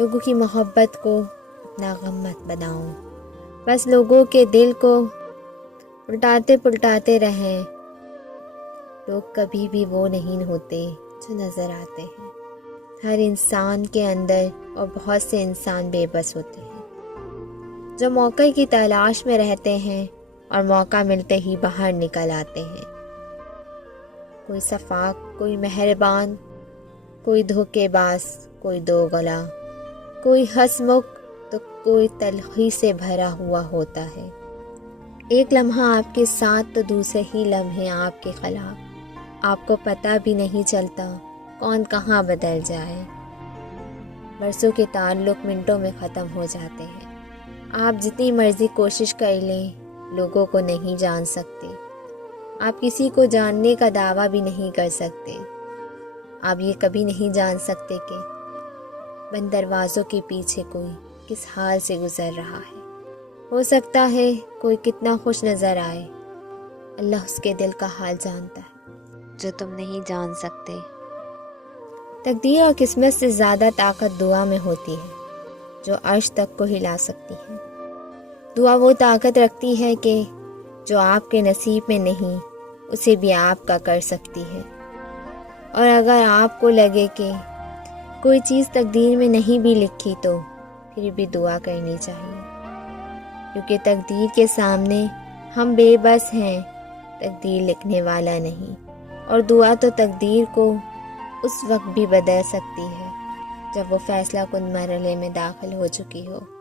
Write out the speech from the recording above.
لوگوں کی محبت کو اپنا غم مت بناؤ، بس لوگوں کے دل کو الٹاتے پلٹاتے رہیں۔ لوگ کبھی بھی وہ نہیں ہوتے جو نظر آتے ہیں۔ ہر انسان کے اندر اور بہت سے انسان بے بس ہوتے ہیں جو موقع کی تلاش میں رہتے ہیں اور موقع ملتے ہی باہر نکل آتے ہیں۔ کوئی شفاق، کوئی مہربان، کوئی دھوکے باز، کوئی دوگلا، کوئی ہنسمکھ تو کوئی تلخی سے بھرا ہوا ہوتا ہے۔ ایک لمحہ آپ کے ساتھ تو دوسرے ہی لمحے آپ کے خلاف۔ آپ کو پتہ بھی نہیں چلتا کون کہاں بدل جائے۔ برسوں کے تعلق منٹوں میں ختم ہو جاتے ہیں۔ آپ جتنی مرضی کوشش کر لیں لوگوں کو نہیں جان سکتے۔ آپ کسی کو جاننے کا دعویٰ بھی نہیں کر سکتے۔ آپ یہ کبھی نہیں جان سکتے کہ بند دروازوں کے پیچھے کوئی کس حال سے گزر رہا ہے۔ ہو سکتا ہے کوئی کتنا خوش نظر آئے، اللہ اس کے دل کا حال جانتا ہے جو تم نہیں جان سکتے۔ تقدیر اور قسمت سے زیادہ طاقت دعا میں ہوتی ہے جو عرش تک کو ہلا سکتی ہے۔ دعا وہ طاقت رکھتی ہے کہ جو آپ کے نصیب میں نہیں اسے بھی آپ کا کر سکتی ہے۔ اور اگر آپ کو لگے کہ کوئی چیز تقدیر میں نہیں بھی لکھی تو پھر بھی دعا کرنی چاہیے، کیونکہ تقدیر کے سامنے ہم بے بس ہیں، تقدیر لکھنے والا نہیں۔ اور دعا تو تقدیر کو اس وقت بھی بدل سکتی ہے جب وہ فیصلہ کن مرحلے میں داخل ہو چکی ہو۔